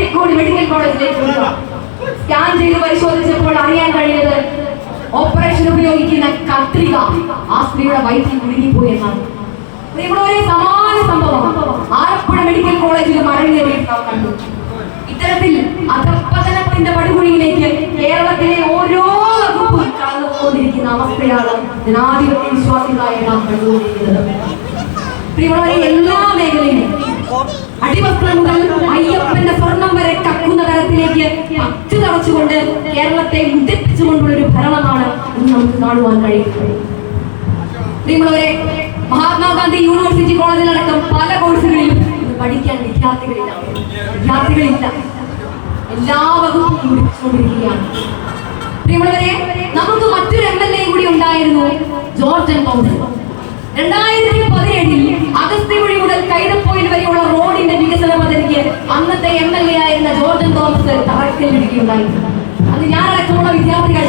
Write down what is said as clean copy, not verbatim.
Kozhikode medical കോളേജിലേക്ക് scan ചെയ്ത് പരിശോധിച്ചപ്പോൾ അറിയാൻ കഴിഞ്ഞത് ഓപ്പറേഷൻ ഉപയോഗിക്കുന്ന കത്രിക ആ സ്ത്രീയുടെ വയറ്റിൽ കുടുങ്ങിപ്പോയി എന്നാണ്. നിങ്ങളൊരു സമാന സംഭവം ആലപ്പുഴ മെഡിക്കൽ കോളേജിൽ മരണവേദി കണ്ടു. ഇത്തരത്തിൽ അധപ്പതനത്തിന്റെ പടുകുഴിയിലേക്ക് കേരളത്തിലെ ഓരോ വകുപ്പും കടന്നുപോകൊണ്ടിരിക്കുന്ന അവസ്ഥയാണ് ജനാധിപത്യ വിശ്വാസികളായ നാം കണ്ടുകൊണ്ടിരിക്കുന്നത്. പ്രിയമുള്ളവരെ, എല്ലാ മേഖലയിലും അടിവസ്ത്രം മുതൽ അയ്യപ്പന്റെ സ്വർണം വരെ കക്കുന്ന തരത്തിലേക്ക് പച്ചു തറച്ചുകൊണ്ട് കേരളത്തെ ഉദ്ധിപ്പിച്ചുകൊണ്ടുള്ള ഒരു ഭരണമാണ് ഇന്ന് നമുക്ക് കാണുവാൻ കഴിയുന്നത്. പ്രിയമുള്ളവരെ, മഹാത്മാഗാന്ധി യൂണിവേഴ്സിറ്റി കോളേജിലടക്കം പല കോഴ്സുകളിലും ഇന്ന് പഠിക്കാൻ വിദ്യാർത്ഥികളില്ല. എല്ലാ വകുപ്പും മുടിച്ചുകൊണ്ടിരിക്കുകയാണ്. പ്രിയമുള്ളവരെ, നമുക്ക് മറ്റൊരു MLA കൂടി ഉണ്ടായിരുന്നു, ജോർജ് തോമസ്. 2017 അഗസ്ത്യമുഴി മുതൽ കൈതപ്പൊയിൽ വരെയുള്ള റോഡിന്റെ വികസന പദ്ധതിക്ക് അന്നത്തെ MLA ആയിരുന്ന ജോർജ് തോമസ് തറക്കല്ലിടുകയുണ്ടായിരുന്നു. അത് ഞാനടക്കമുള്ള വിദ്യാർത്ഥികൾ